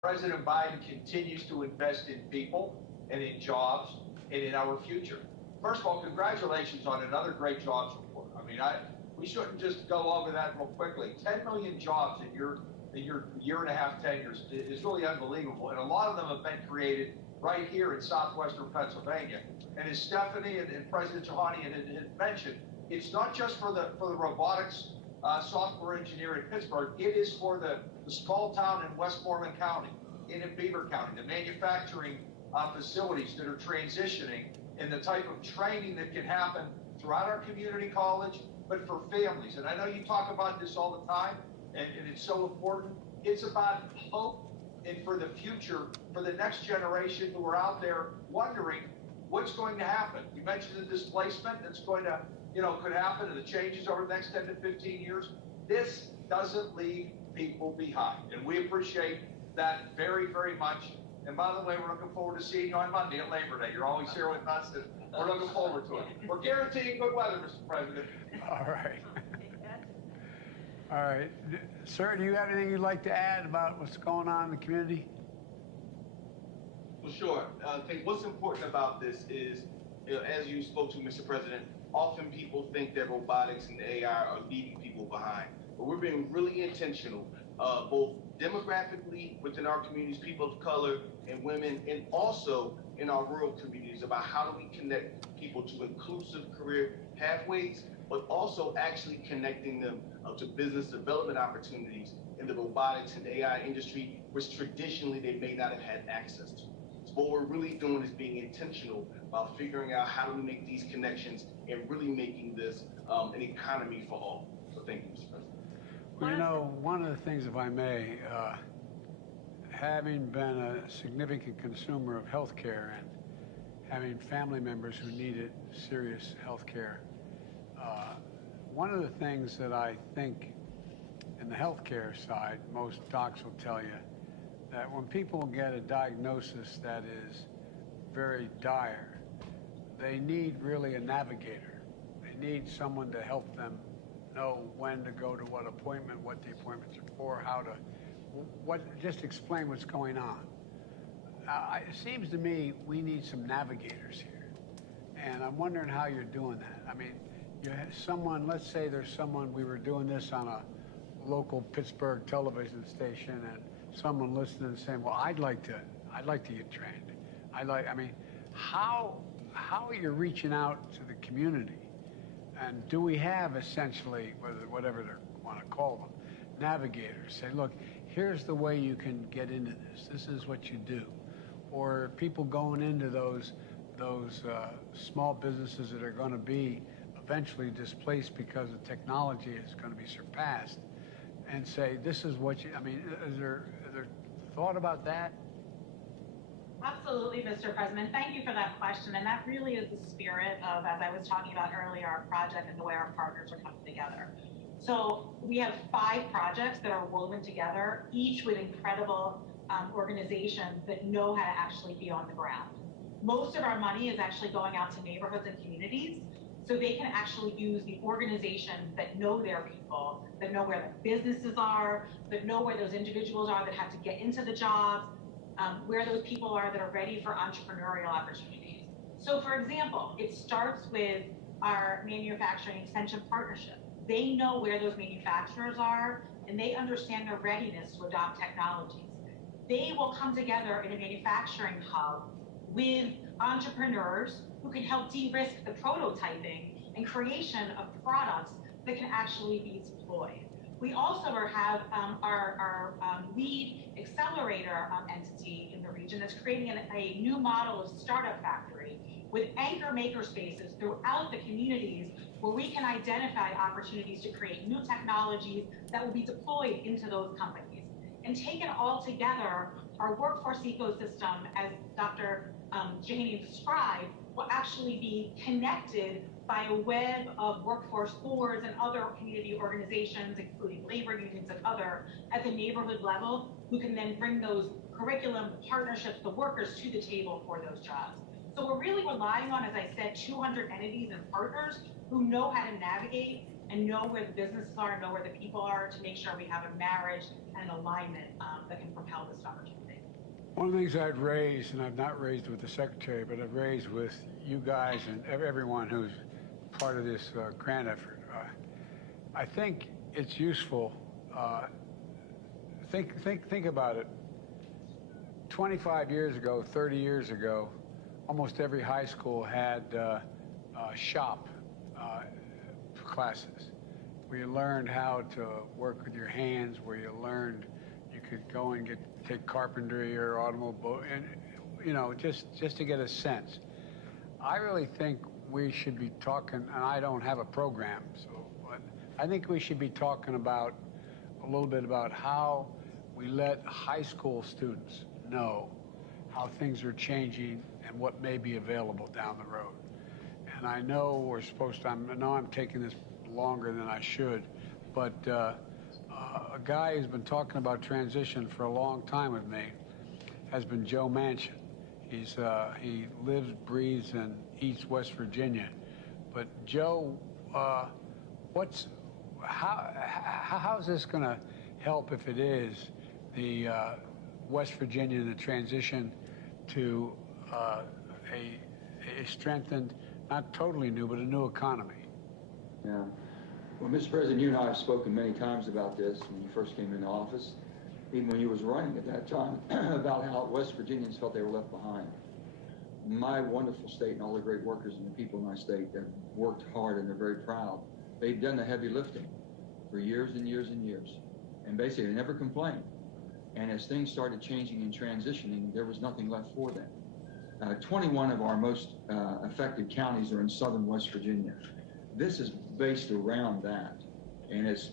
President Biden continues to invest in people and in jobs and in our future. First of all, congratulations on another great jobs report. I mean, we shouldn't just go over that real quickly. 10 million jobs in your year and a half tenure is really unbelievable. And a lot of them have been created right here in southwestern Pennsylvania. And as Stephanie and President Tahani had mentioned, it's not just for the robotics software engineer in Pittsburgh. It is for the small town in Westmoreland County, in Beaver County, the manufacturing facilities that are transitioning, and the type of training that can happen throughout our community college, but for families. And I know you talk about this all the time, and it's so important. It's about hope and for the future, for the next generation who are out there wondering what's going to happen. You mentioned the displacement that's going to, could happen, and the changes over the next 10 to 15 years. This doesn't leave people behind, and we appreciate that very, very much. And by the way, we're looking forward to seeing you on Monday at Labor Day. You're always here with us, and we're looking forward to it. We're guaranteeing good weather, Mr. President. All right. All right. Sir, do you have anything you'd like to add about what's going on in the community? Well, sure. I think what's important about this is, as you spoke to, Mr. President, often people think that robotics and AI are leaving people behind. But we're being really intentional, both demographically within our communities, people of color and women, and also in our rural communities about how do we connect people to inclusive career pathways, but also actually connecting them to business development opportunities in the robotics and AI industry, which traditionally they may not have had access to. So what we're really doing is being intentional about figuring out how do we make these connections and really making this an economy for all. So thank you, Mr. President. Well, one of the things, if I may, having been a significant consumer of health care and having family members who needed serious health care, one of the things that I think in the healthcare side, most docs will tell you that when people get a diagnosis that is very dire, they need really a navigator. They need someone to help them know when to go to what appointment, what the appointments are for, how to, just explain what's going on. It seems to me we need some navigators here. And I'm wondering how you're doing that. I mean, you have someone, let's say there's someone, we were doing this on a local Pittsburgh television station, and someone listening and saying, well, I'd like to get trained. I mean, how are you reaching out to the community? And do we have essentially, whatever they want to call them, navigators? Say, look, here's the way you can get into this. This is what you do. Or people going into those small businesses that are going to be eventually displaced because the technology is going to be surpassed, and say, this is what you, I mean, is there thought about that? Absolutely, Mr. President. Thank you for that question. And that really is the spirit of, as I was talking about earlier, our project and the way our partners are coming together. So we have 5 projects that are woven together, each with incredible organizations that know how to actually be on the ground. Most of our money is actually going out to neighborhoods and communities, so they can actually use the organizations that know their people, that know where the businesses are, that know where those individuals are that have to get into the jobs, where those people are that are ready for entrepreneurial opportunities. So for example, it starts with our manufacturing extension partnership. They know where those manufacturers are, and they understand their readiness to adopt technologies. They will come together in a manufacturing hub with entrepreneurs who can help de-risk the prototyping and creation of products that can actually be deployed. We also have our lead accelerator entity in the region that's creating a new model of startup factory with anchor maker spaces throughout the communities where we can identify opportunities to create new technologies that will be deployed into those companies. And taken all together, our workforce ecosystem, as Dr. Janey described, will actually be connected by a web of workforce boards and other community organizations, including labor unions and other, at the neighborhood level, who can then bring those curriculum partnerships, the workers to the table for those jobs. So we're really relying on, as I said, 200 entities and partners who know how to navigate and know where the businesses are and know where the people are to make sure we have a marriage and an alignment that can propel this opportunity. One of the things I'd raised, and I've not raised with the Secretary, but I've raised with you guys and everyone who's part of this grant effort, I think it's useful. Think about it. 25 years ago, 30 years ago, almost every high school had shop classes where you learned how to work with your hands, where you learned you could go and take carpentry or automobile, and just to get a sense. I really think we should be talking, and I don't have a program, but I think we should be talking about a little bit about how we let high school students know how things are changing and what may be available down the road. And I know we're supposed to, I know I'm taking this longer than I should, but a guy who's been talking about transition for a long time with me has been Joe Manchin. He lives, breathes, and eats West Virginia. But Joe, how's this going to help, if it is, the West Virginia, the transition to a strengthened, not totally new, but a new economy? Yeah. Well, Mr. President, you and I have spoken many times about this when you first came into office, even when you was running at that time, about how West Virginians felt they were left behind. My wonderful state and all the great workers and the people in my state that worked hard and they're very proud, they've done the heavy lifting for years and years and years, and basically they never complained. And as things started changing and transitioning, there was nothing left for them. 21 of our most affected counties are in southern West Virginia. This is based around that, and it's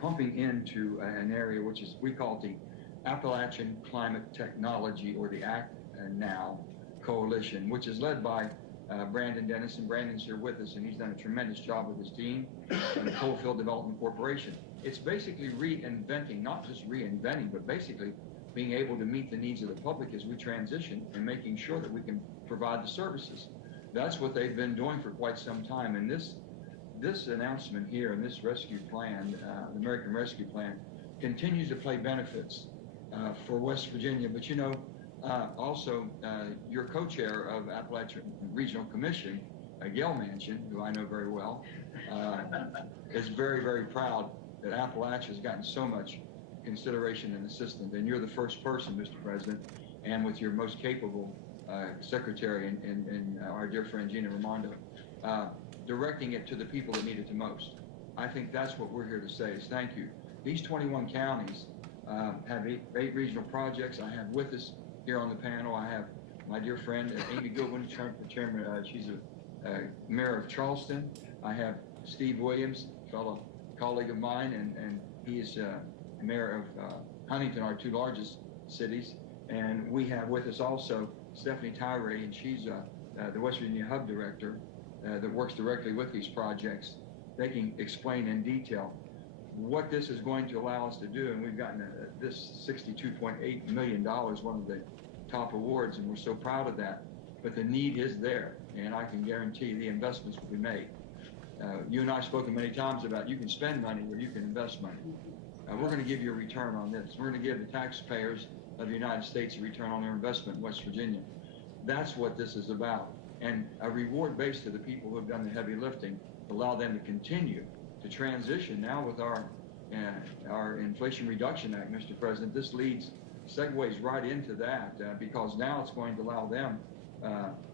pumping into an area which is, we call it the Appalachian Climate Technology, or the ACT Now Coalition, which is led by Brandon Dennis, and Brandon's here with us, and he's done a tremendous job with his team and the Coalfield Development Corporation. It's basically reinventing, not just reinventing, but basically being able to meet the needs of the public as we transition and making sure that we can provide the services. That's what they've been doing for quite some time, and this announcement here and this rescue plan, the American Rescue Plan, continues to play benefits for West Virginia. But also your co-chair of Appalachian Regional Commission, Gail Manchin, who I know very well, is very, very proud that Appalachia has gotten so much consideration and assistance. And you're the first person, Mr. President, and with your most capable secretary and our dear friend Gina Raimondo, directing it to the people that need it the most. I think that's what we're here to say is thank you. These 21 counties have eight regional projects. I have with us here on the panel, I have my dear friend Amy Goodwin, chairman, she's a mayor of Charleston. I have Steve Williams, fellow colleague of mine, and he is mayor of Huntington, our two largest cities. And we have with us also Stephanie Tyree, and she's the West Virginia Hub Director that works directly with these projects. They can explain in detail what this is going to allow us to do, and we've gotten this $62.8 million, one of the top awards, and we're so proud of that. But the need is there, and I can guarantee the investments will be made. You and I have spoken many times about you can spend money or you can invest money. We're going to give you a return on this. We're going to give the taxpayers of the United States a return on their investment in West Virginia. That's what this is about. And a reward base to the people who have done the heavy lifting, allow them to continue to transition. Now with our Inflation Reduction Act, Mr. President, this segues right into that because now it's going to allow them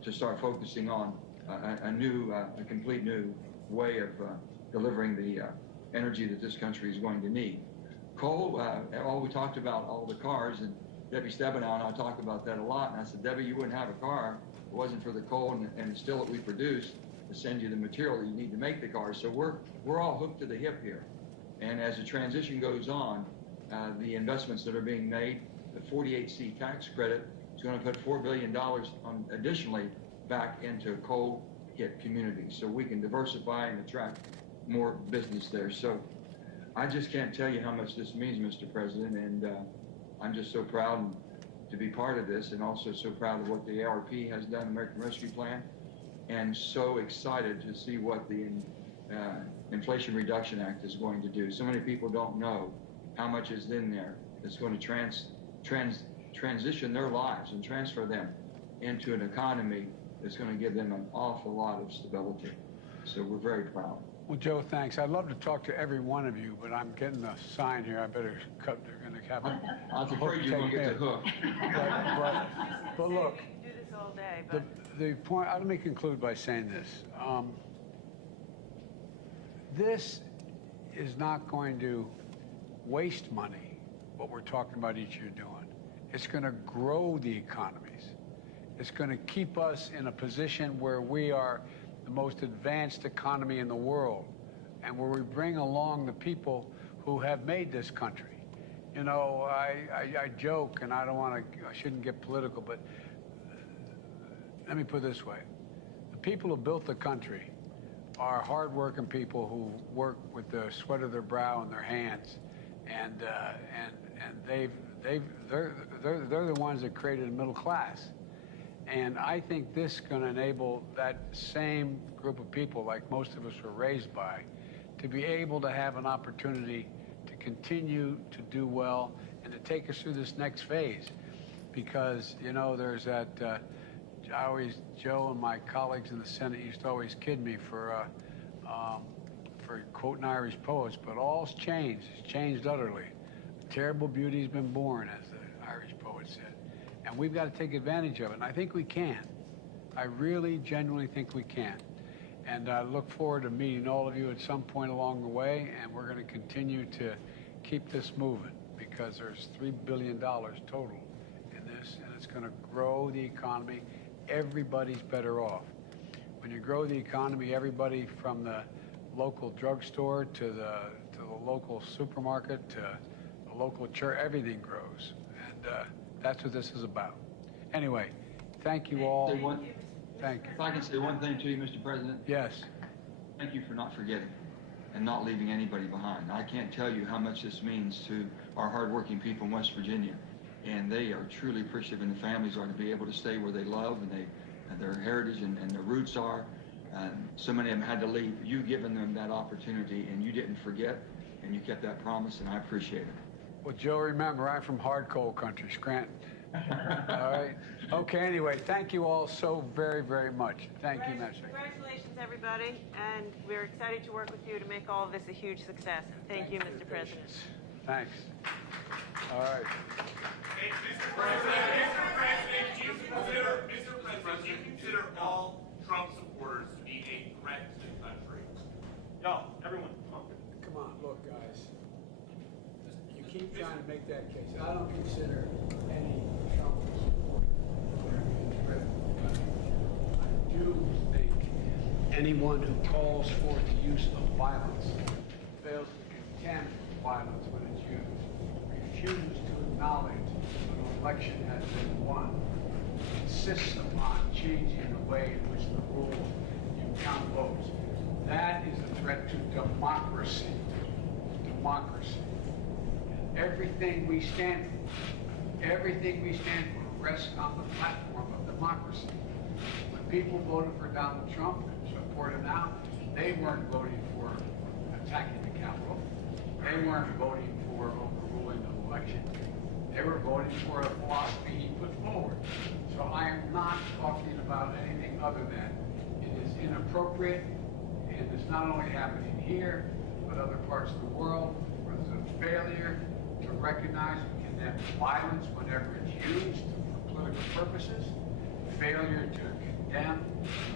to start focusing on a complete new way of delivering the energy that this country is going to need. Coal, we talked about all the cars, and Debbie Stabenow and I talked about that a lot, and I said, Debbie, you wouldn't have a car if it wasn't for the coal and the steel that we produce to send you the material that you need to make the cars. So we're all hooked to the hip here. And as the transition goes on, the investments that are being made, the 48C tax credit is going to put $4 billion additionally back into coal-hit communities so we can diversify and attract more business there. So I just can't tell you how much this means, Mr. President, and I'm just so proud to be part of this, and also so proud of what the ARP has done, American Rescue Plan, and so excited to see what the Inflation Reduction Act is going to do. So many people don't know how much is in there that's going to transition their lives and transfer them into an economy that's going to give them an awful lot of stability. So we're very proud. Well, Joe, thanks. I'd love to talk to every one of you, but I'm getting a sign here. I better cut. They're going to have a I was afraid you were going to get the hook. But look, We can do this all day, but the point, let me conclude by saying this. This is not going to waste money, what we're talking about each year doing. It's going to grow the economies. It's going to keep us in a position where we are the most advanced economy in the world, and where we bring along the people who have made this country. You know, I joke, and I shouldn't get political, but let me put it this way. The people who built the country are hardworking people who work with the sweat of their brow and their hands, and they're the ones that created a middle class. And I think this is going to enable that same group of people, like most of us were raised by, to be able to have an opportunity to continue to do well and to take us through this next phase. Because, you know, there's that, Joe and my colleagues in the Senate used to always kid me for quoting Irish poets, but all's changed. It's changed utterly. A terrible beauty's been born, as the Irish poet said. And we've got to take advantage of it, and I think we can. I really, genuinely think we can. And I look forward to meeting all of you at some point along the way, and we're going to continue to keep this moving, because there's $3 billion total in this, and it's going to grow the economy. Everybody's better off. When you grow the economy, everybody from the local drugstore to the local supermarket to the local church, everything grows. And that's what this is about. Anyway, thank you all. Thank you. If I can say one thing to you, Mr. President. Yes. Thank you for not forgetting and not leaving anybody behind. I can't tell you how much this means to our hardworking people in West Virginia. And they are truly appreciative, and the families are, to be able to stay where they love and their heritage and their roots are. And so many of them had to leave. You given them that opportunity, and you didn't forget, and you kept that promise, and I appreciate it. Well, Joe, remember, I'm from hard coal country, Scranton. All right? Okay, anyway, thank you all so very, very much. Thank you, Nancy. Congratulations, everybody, and we're excited to work with you to make all of this a huge success. Thank you, Mr. President. Thanks. All right. Hey, Mr. President, do you consider all Trump supporters to be a threat to the country? No, everyone. Come on, look, guys. You keep trying to make that case. I don't consider any Trump supporter to be a threat to the country. I do think anyone who calls for the use of violence, fails to condemn violence when it's used, refuses to acknowledge when an election has been won, insists upon changing the way in which the rules you count votes. That is a threat to democracy. Democracy. And everything we stand for rests on the platform of democracy. When people voted for Donald Trump and support him now, they weren't voting for attacking the Capitol. They weren't voting for overruling the election. They were voting for a philosophy he put forward. So I am not talking about anything other than it is inappropriate, and it's not only happening here, but other parts of the world, where there's a failure to recognize and condemn violence whenever it's used for political purposes, failure to condemn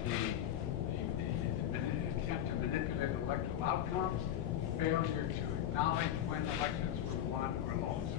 the attempt to manipulate electoral outcomes, failure to acknowledge when elections were won or lost.